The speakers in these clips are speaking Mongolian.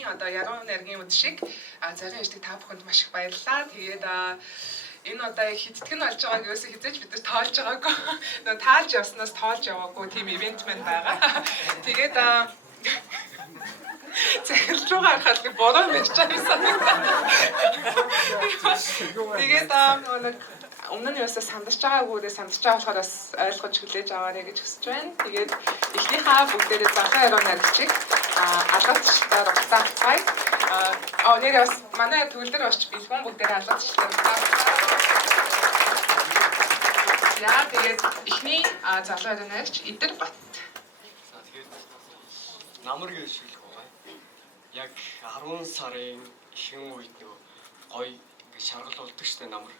эхний одоо яруу найргийн үд шиг зорин иждэг та бүхэнд маш их баярлалаа. Тэгээд энэ одоо хидтгэн болж байгааг юусэн хизээж бид нар тоолж байгаагүй. Нөө таалж явснаас тоолж яваагүй тийм ивент мэн байгаа. Тэгээд захирал руугаа харахад би бороо мэдж байсан. Тэгээд нэг өмнө нь юусаа сандарч байгаагүйдээ сандарч байгаа болохоор бас ойлгож хүлээж аваарай гэж хүсэж байна. Тэгээд эхнийхээ бүгдээрээ залуу яруу найрагчийг алгадчдаар угтаацгаая. Нэр бас манай төгөлдөр очиж бэлгүүн бүгдээрээ алгадчдаар угтаацгаая. Яа тэгээд эхний залуу яруу найрагч Идэр Бат. За тэгээд намар гэж шилэх байгаа. Яг 10 сарын ихэнх үед нөгөө гоё ингэ шаргал болдог штэ намар.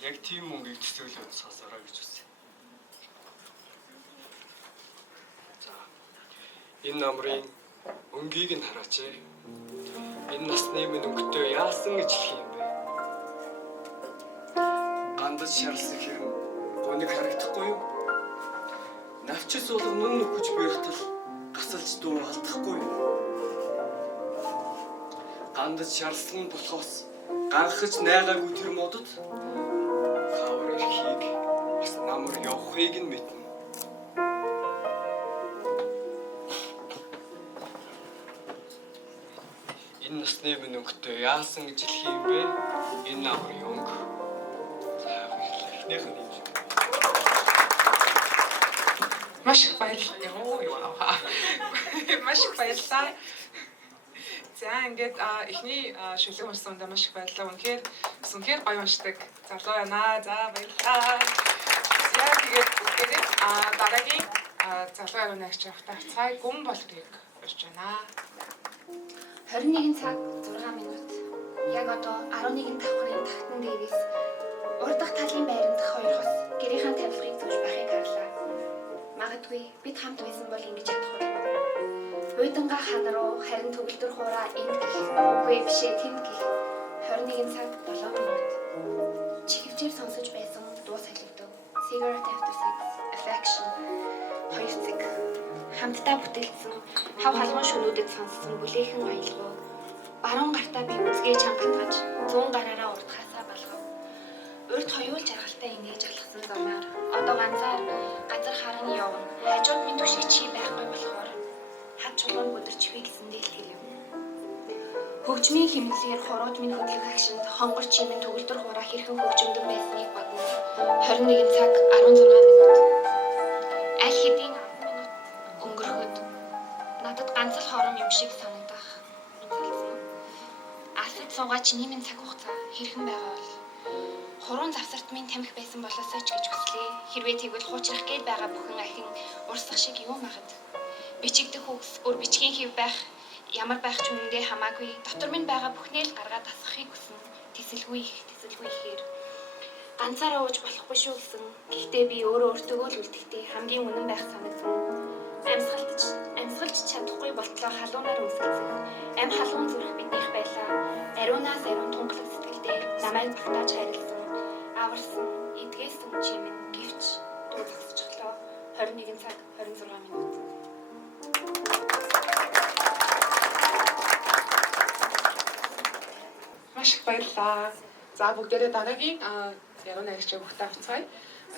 Яг тийм мөнгийг төсөөлөд сонсороо гэж үзнэ. За энэ намрын өнгийг нь хараач. Энэ насны минь өнгөтэй яасан гэж хэлэх юм бэ? Гандаж шарлсан хэрэг гоныг харагдахгүй юу? Навчис болон мөн нөхөж байхтал гасалж дуу алдахгүй юу? Гандаж шарлсан болохоос ганхаж найгаагүй тэр модод хавар эрхийг бас намар явахыг нь мэднэ. Энэ насны минь өнгөтэй яасан гэж хэлэх юм бэ? Энэ намрын өнгө. Эхнийх нь юм шиг. Маш их баярлалаа. Маш их баярлалаа. За ингээд эхний шүлэг уншсандаа маш их баярлалаа. Үнэхээр гоё уншдаг залуу байна. За баярлалаа. За тэгээд бүгдээрээ дараагийн залуу яруу найрагч авцгаая гүн болрыг урьж байна. 21 цаг 6 минут. Яг одоо 11 давхрын тагтан дээрээс урд дахь талын байранд хоёр хос гэрийнхэн тавилгыг зүүж байхыг харлаа. Магадгүй бид хамт байсан бол ингэж чадах болно. Уйданга хан руу харин төгөлдөр хуураа энд гих үгүй бишээ тэнд гих 21 цаг 7 минут. Чихвчээр сонсож байсан дуу солигдов. Cigarette After Sex, Affection 2 цаг. Хамтдаа бүтээлсэн хав халуун шөнүүдэд сонссон бүлээхэн аялгау. Баруун гартаа би үзгээ чангатгаж 100 гараараа урдхаасаа балгав. Урд хоёул жаргалтай инээж алхсан замаар одоо ганцаар газар харан явна. Хажууд минь түшиг чи байхгүй болохоор хад чулуун өдөрч би гэсэндээ л хэлв. Хөгжмийн хэмнэлээр хороод минь хөдлөх агшинд хонгор чимэн төгөлдөр хураа хэрхэн хөгжмөдөн байсныг бодно. 21 цаг 16 минут. Аль хэдийн 10 минут өнгөрөхөд надад ганц л хором юм шиг санагдах. Асад суугаа чиний минь цаг хугацаа хэрхэн байгаа бол хуруун завсарт минь тамхи байсан болоосоо ч гэж хүслээ. Хэрвээ тэгвэл хуучрах гээд байгаа бүхэн ахин урсах шиг юм агад. Бичигдэх үгс өөр бичгийн хэв байх ямар байх ч үнэндээ хамаагүй дотор минь байгаа бүхнээ л гаргаад асахыг хүснэ. Тэсэлгүй ихээр ганцаараа ууж болохгүй шүү гэсэн. Гэхдээ би өөрөө өөртөө л үлдэхдээ хамгийн үнэн байх санагдсан. Амьсгалж чадахгүй болтлоо халуунаар үсгэцэх. Ам халуун зүрх биднийх байлаа. Ариунаас ариун тунгалаг сэтгэлдээ намайг багтааж хайрлсан. Аварсан, эдгээсэн чимэн гівч дуу зогсчихлоо. 21 цаг 26 минут. Маш их баярлалаа. За бүгдээрээ дараагийн яруу найрагчийг өгтөө авцгаая.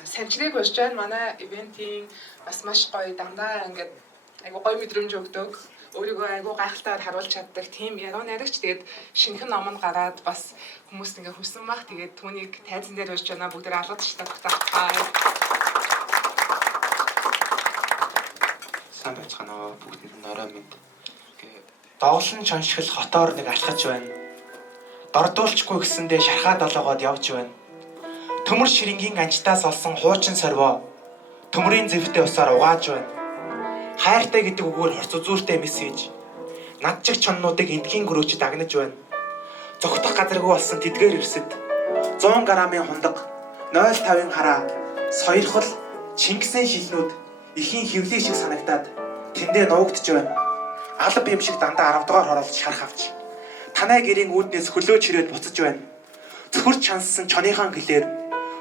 Санчрыг уншиж байна. Манай ивентийн бас маш гоё дандаа ингээд айгу гоё мэдрэмж өгдөг. Өөрийгөө айгу гайхалтай харуулж чаддаг тийм яруу найрагч. Тэгээд шинэхэн ном нь гараад бас хүмүүст ингээд хүссэн бах. Тэгээд түүнийг тайзан дээр уншиж байна. Бүгдээрээ алгадчтай өгтөө авцгаая. Сайн байцгаана уу бүгдэнд орой мэд. Доолн чоншгол хотоор нэг алхаж байна. Дордуулчгүй гэсэндээ шархаа долоогоод явж байна. Төмөр ширэнгийн анчтаас олсон хуучин сорвоо төмрийн зэвтэй усаар угааж байна. Хайртай гэдэг үгээр хорц үзүүртэй мессеж. Над чиг чоннуудыг эндхийн гөрөөч дагнаж байна. Зогтох газаргүй болсон тэдгээр эрсэд 100 грамын хундаг 0.5-ын хараа соёрхол Чингисийн шилнүүд ихийн хөвлий шиг санагдаад тэндээ нуугдж байна. Алба юм шиг дандаа 10 дугаар хороолж шарх авч. Танай гэрийн үүднээс хөлөөч ирээд буцаж байна. Цөхөрч чансан чоныхон гэлээр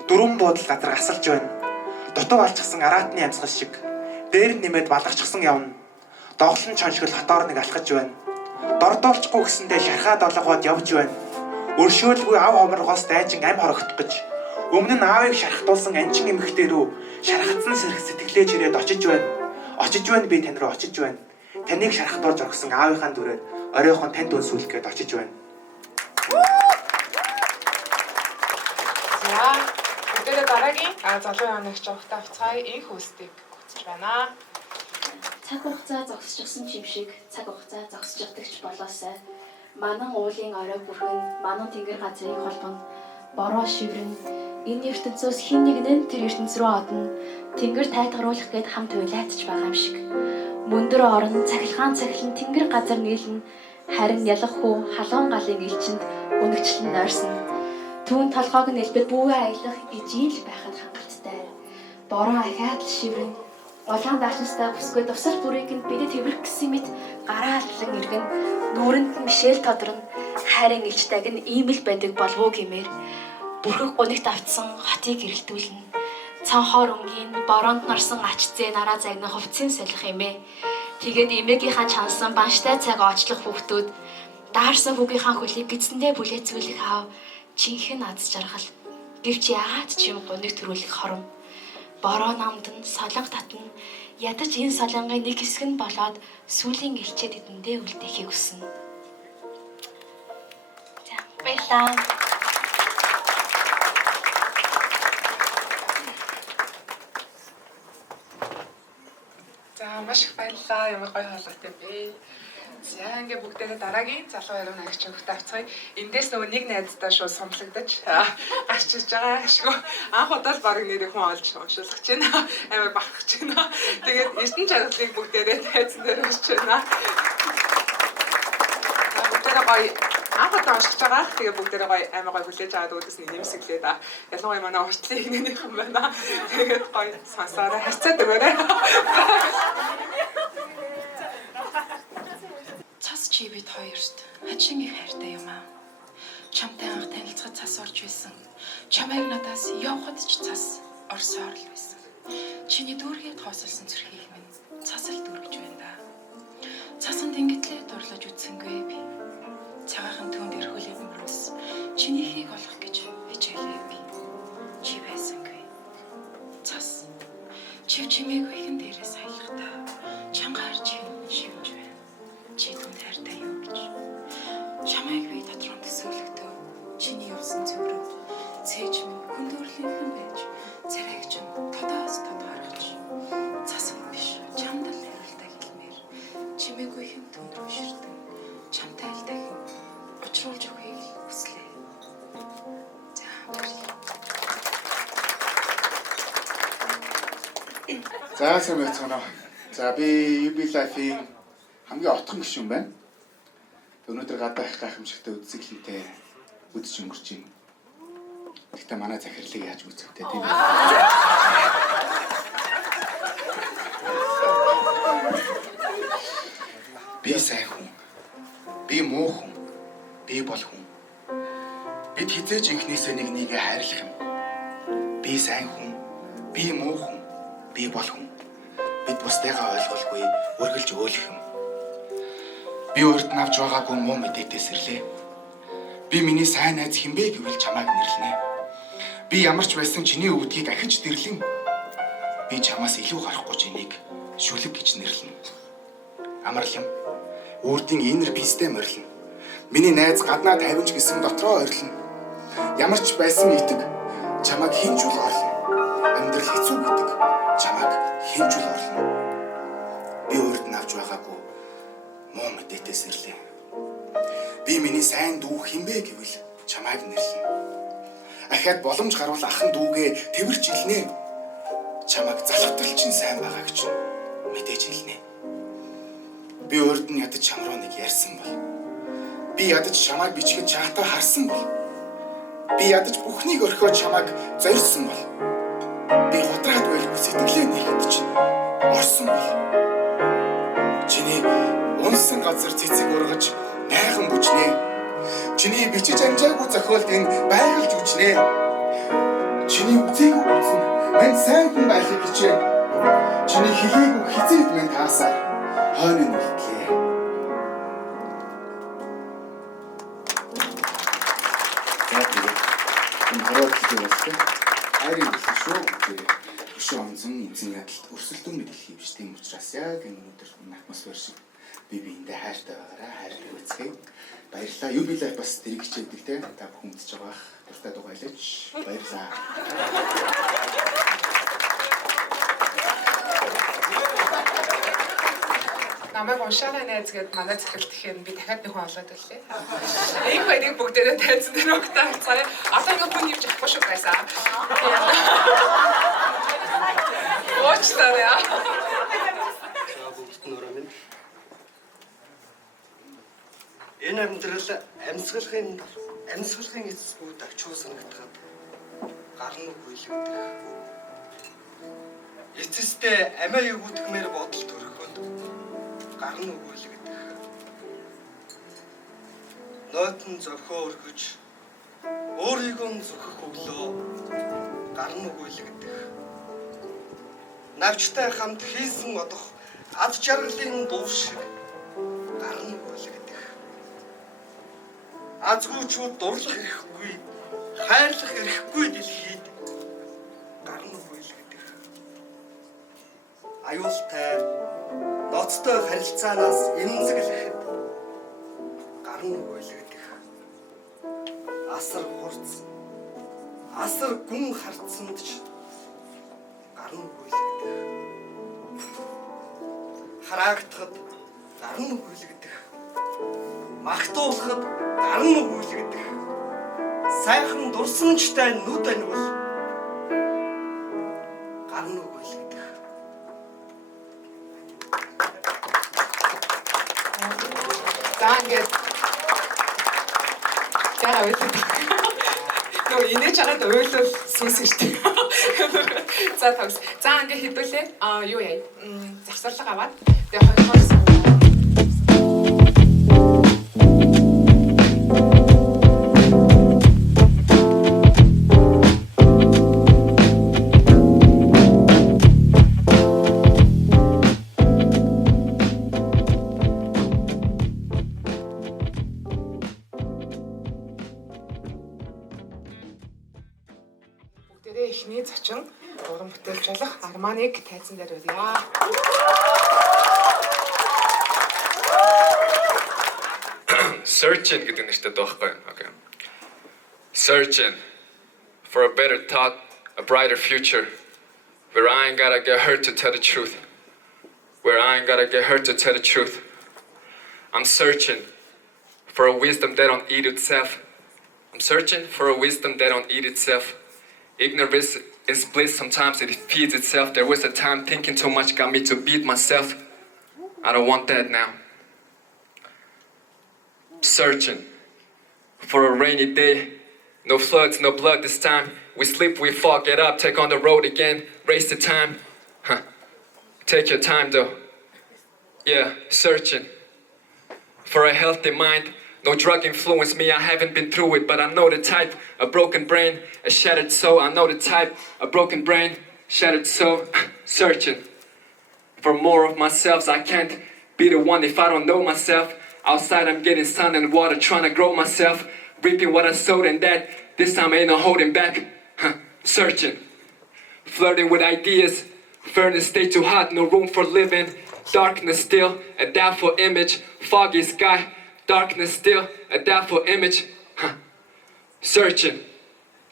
дөрвөн буудал газар асалж байна. Дутуу алчсан араатны амьсгал шиг дээр нэмээд балгачихсан явна. Доглон чоншгол хотоор нэг алхаж байна. Дордоолчгүй гэсэндээ шархаад олгоод явж байна. Өршөөлгүй ав хоморгоос дайчин ам хорогдох гэж. Өмнө нь аавыг шархтуулсан анчин эмэгтэй рүү шархацсан сэрх сэтгэлээж ирээд очиж байна. Очиж байна, би тань руу очиж байна. Таныг шархтуулж орхисон аавынхаа дүрээр оройхон танд өнсүүлэх гээд очиж байна. За бүгдээ дараагийн залуу янагч явахтаа авцгаая энэ хөөстийг гүйцэж байна. Цаг хугацаа зогсчихсан юм шиг цаг хугацаа зогсчихдагч болоосай. Манан уулын орой бүрхэн, манан тэнгэр газрын холбон, бороо шиврэн, энэ ертөнцөөс хэн нэг нь тэр ертөнц рүү одно, тэнгэр тайтгаруулах гээд хамт уйлаатж байгаа юм шиг. Мөндөр орон цахилгаан цахилан тэнгэр газар нийлэн, харин ялах хүү халуун галын элчинд үнэгчлэн нойрсон. Түүн толгойг нэлбэд бүүгээ аялах ижил байхад хангалттай. Бороо ахаад л шиврэн, улаан даашинстай бүсгүй тусал бүрийг нь бидэд хэврэх гэсэн мэт гараалтлан иргэн, нүүрэнд нь мишэл тодрон, хайрын илчтэйг нь ийм л байдаг болов уу гэмээр бүрхэг гунигт автсан хотыг гэрэлтүүлнэ. Цонхоор өнгийн бороонд нарсан ач зээ нараа загнах хувцсын солих эмээ. Тэгээд эмээгийнхаа чансан банштай цаг очлох хүүхдүүд даарсан хүүгийнхаа хөлийг гидсэндээ бүлээцүүлэх аав чинхэн аз жаргал. Гэвч яагаад ч юм гуниг төрүүлэх хором. Бороо намд нь солонго татна. Ядаж энэ солонгын нэг хэсэг нь болоод сүлийн элчээд эдэндээ үлдээхийг хүснэ. За баярлалаа. За маш их баярлалаа. Ямар гоё хаалгатай юм бэ. За ингээ бүгдээ дараагийн залуу яруу нагч өгөхтэй авцгаая. Эндээс нөгөө нэг найздаа шууд сумлагдаж гарч ирж байгаа ашгүй. Анх удаа л баг нэрийг хүн олж уншуулах гэж байна. Амар бахархаж байна. Тэгээд эрдэнэ жаргалыг бүгдээрээ тайзан дээр өсч байна. Бүгдээрээ гоё анх удаа уншиж байгаа. Тэгээд бүгдээрээ гоё амар гоё хүлээж аваад үүдээс нь нэмсэглээд ялангуяа манай уртлын игнэнийх юм байна. Тэгээд гоё сонсоорой. Хацаад өгөөрэй. Чи бид хоёрт хачин их хайртай юм аа. Чамтай анх танилцахад цас орж байсан. Чамайг надаас явхад ч цас орсоор л байсан. Чиний дүүргээд хоосолсон зүрхийг минь цас л дүүргэж байна да. Цасанд ингэтлээ дурлаж үтсэнгүй би. Цагаахан түүнд эрхүүлээд мөрөөс чинийхийг олох гэж хичээлээ би. Чи байсангүй. Цас. Чимээгүй хэн дээрээс аялахдаа чангаар чин шивж байна. Чи түн хайртай юу гэж. Чамайг би дотроо төсөөлөхдөө чиний явсан зөврөө цээж минь хүндөөрлийнхэн байж царайгч юм тодоос тод харагч. Цасан биш чамд л хариултаа хэлмээр чимээгүй хэм түн рүү ширтэн чамтай л дахин учруулж өгөхийг хүслээ. За баярлалаа. За сайн байцгаана. За би UB Life-ийн хамгийн отхон гишүүн байна. Өнөөдөр гадаа их гайхамшигтай үзэсгэлэнтэй үдшиж өнгөрч байна. Гэхдээ манай захирлыг яаж үзэхтэй тийм ээ. Би сайн хүн. Би муу хүн. Би бол хүн. Бид хизээж инхнээсээ нэгийг хайрлах юм. Би сайн хүн. Би муу хүн. Би бол хүн. Бид бусдыгаа ойлгуулгүй үргэлж өөлөх юм. Би өөрт навж байгаагүй муу мэдээтэй сэрлээ. Би миний сайн найз хинбэ гэвэл чамайг нэрлэнэ. Би ямар ч байсан чиний өвдгийг ахиж дэрлэн. Би чамаас илүү гарахгүй чинийг шүлэг гэж нэрлэнэ. Амарлам. Үрдийн инэр бистэй морилно. Миний найз гаднаа 50 гэсэн дотроо ойрлно. Ямар ч байсан итэг чамайг хинжүүл орлно. Амьдрал хэцүү гэдэг чамайг хинжүүл орлно. Би өөрт навж байгаагүй муу мэдээтэй сэрлээ. Би миний сайн дүү хинбэ гэвэл чамайг нэрлэнэ. Ахаад боломж гарвал ахын дүүгээ тэрч илнэ. Чамайг залхатал чинь сайн байгаа гэж мэдээж хэлнэ. Би өөрд нь ядаж чам руу нэг ярьсан бол. Би ядаж чамайг бичгээд чаатаа харсан бол. Би ядаж бүхнийг орхиод чамайг зорьсон бол. Би готраад байлгүй сэтгэлээ нэхэд чинь орсон бол. Чиний унсан газар цэцэг ургаж найхан бүжнэ. Чиний бичиж амжаагүй зохиолд энэ байгальж үжнэ. Чиний үзээгүй үзэн мань сайн хүн байхыг хичээ. Чиний хэлээгүй хизээд мань таасаар хойно нүлтлээ. Харвардын бас тийм хайрын хэлсэн шүү. Өшөө онцон эзэн ядалт өрсөлдөөний дэлхий биш тийм учраас яг энэ өнөөдөр атмосфер шиг биендээ хайртай байгаараа хайртай үцгээе. Баярлалаа. Юу билээ бас дэрэг хичээдэг те. Та бүхэн мэдж байгаа бах. Дуртай дугайлаач. Баярлалаа. Намайг уншаалаа найзгээд манай захирал тэгэхээр би дахиад нэг хүн олоод байлээ. Энэ хоёрыг бүгдээрээ тайзан дээр өгтөө хацгаая. Одоо ингэ хүн нэмж авахгүй шүү байсан. Уучлаарай. За бүгд нураа минь. Энэ амьсгалын эцэсгүүд агчуу санагдахад гарна үгүй л гэдэг. Эцэстээ амиа югүйтгэмээр бодол төрөхөд гарна үгүй л гэдэг. Нойтон зохио өргөж өөрийгөө зөвхөх өглөө гарна үгүй л гэдэг. Навчтай хамт хийсэн одох ад жаргалын дуу шиг гарна үгүй л гэдэг. Азгуучууд дурлах хэрэггүй, хайрлах хэрэггүй дэлхийд гарна үгүй л гэдэг. Аюултай, ноцтой харилцаанаас эмзэглэхэд гарна үгүй л гэдэг. Асар хурц, асар гүн харцсанд ч гарна үгүй л гэдэг. Хараагдахад гарна үгүй л гэдэг. Магтуулахад гарна үгүй л гэдэг. Сайхан дурсамжтай нүд анивал гарна үгүй л гэдэг. За ингээд яа вэ? Нөө инээж чагаад ойлвол сүнс штеп. За тавс. За ингээд хэдүүлээ. Юу яа? Завсарлага аваад тэгээ хоёроос эхний зочин уран бүтээлч болох Арманыг тайзан дээр өрье. Searching гэдэг нэртэй дуухгүй. Okay. Searching for a better thought, a brighter future, where I ain't gotta get hurt to tell the truth. Where I ain't gotta get hurt to tell the truth. I'm searching for a wisdom that don't eat itself. I'm searching for a wisdom that don't eat itself. Ignorance is bliss, sometimes it feeds itself. There was a time thinking too much got me to beat myself. I don't want that now. Searching for a rainy day. No floods, no blood this time. We sleep, we fall, get up, take on the road again. Race the time. Take your time though. Yeah, searching for a healthy mind. No drug influence me, I haven't been through it, but I know the type. A broken brain, a shattered soul, I know the type. A broken brain, shattered soul. Searching for more of myself. I can't be the one if I don't know myself. Outside I'm getting sun and water, trying to grow myself. Reaping what I sowed, and that this time ain't no holding back. Searching, flirting with ideas. Furnace stay too hot, no room for living. Darkness still, a doubtful image. Foggy sky, darkness still, a doubtful image. Searching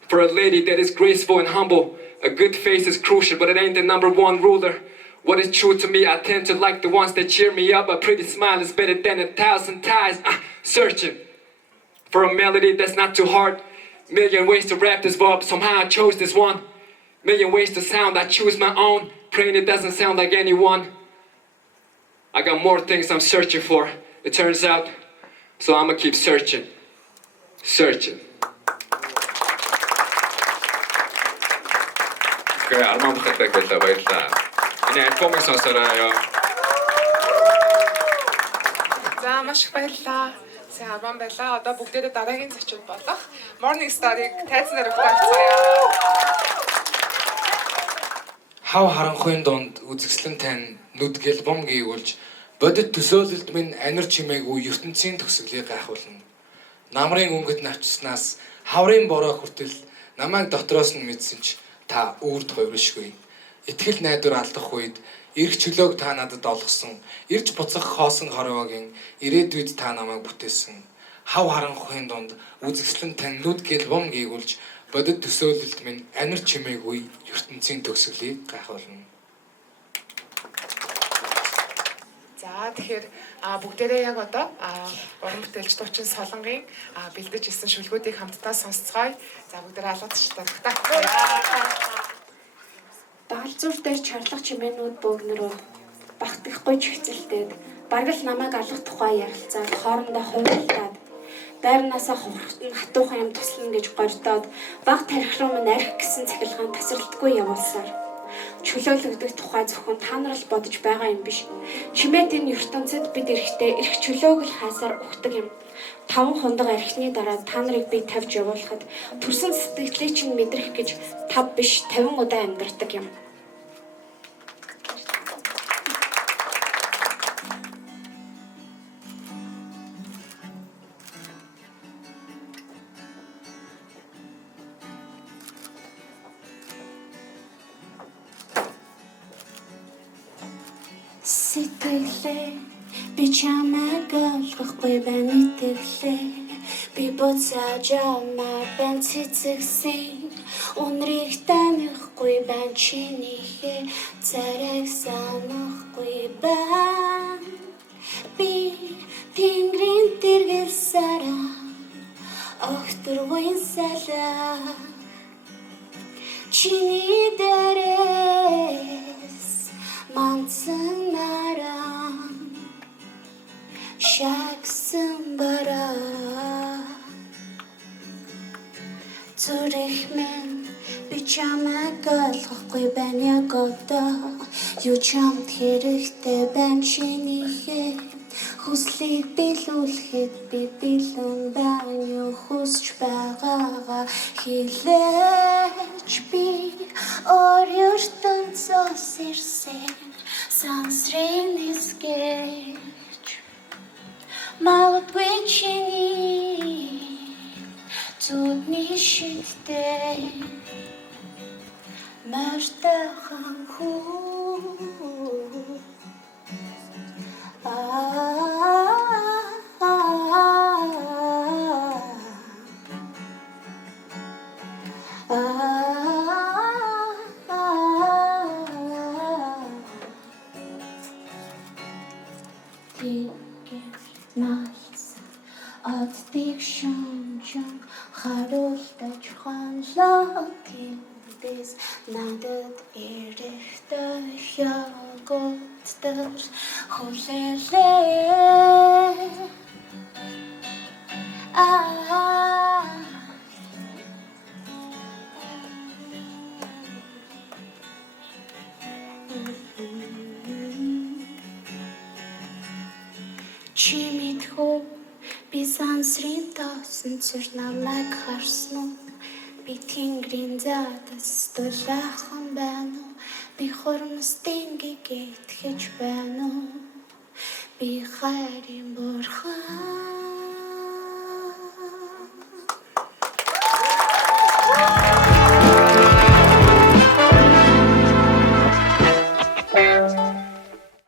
for a lady that is graceful and humble. A good face is crucial, but it ain't the number one ruler. What is true to me, I tend to like the ones that cheer me up. A pretty smile is better than 1,000 ties. Searching for a melody that's not too hard. Million ways to rap this verb, somehow I chose this one. Million ways to sound, I choose my own. Praying it doesn't sound like anyone. I got more things I'm searching for, it turns out. So I'ma keep searching. Searching. Okay, Arman bakit баярлалаа. Энэ альбомыг сонсороо. За маш их баярлалаа. За Арман байлаа. Одоо бүгдээрээ дараагийн зочид болох Morning Star-ыг тайзнаар өгтөөцгөөе. Хав харанхуйн донд үзэсгэлэн тань нүд гэлбом гээгүүлж бодит төсөөлөлд минь анир чимээгүй ертөнцийн төгсгөлийг гайхуулна. Намрын өнгөт навчснаас хаврын бороо хүртэл Намайг дотроос нь мэдсэн ч та үрд хувиршгүй. Итгэл найдвар алдах үед эрх чөлөөг та надад олгосон. Ирж буцах хоосон хорвоогийн ирээдүйд та намайг бүтээсэн. Хав харанхуйн дунд үзэсгэлэн тань нүд гэлбом гээгүүлж бодит төсөөлөлд минь анир чимээгүй ертөнцийн төгсгөлийг гайхуулна. За тэгэхээр бүгдээрээ яг одоо уран бүтээлч Дуучин Солонгийн бэлдэж ирсэн шүлгүүдийг хамтдаа сонсцгоё. За бүгдээрээ алгадчихлаа. Дагалзуур дээр чарлах чимээнүүд бөөгнөрөө багтахгүй чигцэлтэд бараг л намайг алах тухай ярилцаад хоорондоо хувирлаад байрнаасаа хурхтан хатуухан юм туслана гэж гордоод баг тарих руу минь арх гэсэн цахилгаан тасралтгүй явуулсаар чөлөөлөгдөх тухай зөвхөн та нар л бодож байгаа юм биш. Чимээд энэ ертөнцид бид эрэхтэй эрх чөлөөг л хаасаар өгдөг юм. 5 хондог архины дараа та нарыг би тавьж явуулахад төрсөн сэтгэлийг чинь мэдрэх гэж 5 биш 50 удаа амьдардаг юм. Сэтгэлээ би чамайг олохгүй байна итгэлээ би буцааж явмаар байна цэцэгсэн өнрийг танихгүй байна чинийхээ царайг санахгүй байна би тэнгэрийн тэргэл сараа огтөрвийн салаа чиний дээрээс манцан наран шагсан бараа зүрх минь би чамайг олохгүй байна яг одоо юу чамд хэрэгтэй байна чинийхээ хүслийг биелүүлэхэд би бэлэн байна юу хүсч байгаагаа хэлээч би өөр ертөнцөөс ирсэн сансрын эсгэж магадгүй чиний зүдний шигтэй мартахан хүү надад эрэхтэй хяготдор хүлээлээ чимэдхүү би сансрын тоосон зүр намайг харсан уу би тэнгэрийн задас дулаахан байна уу би хормостын гэгэтгэж байна уу би хайрын бурхан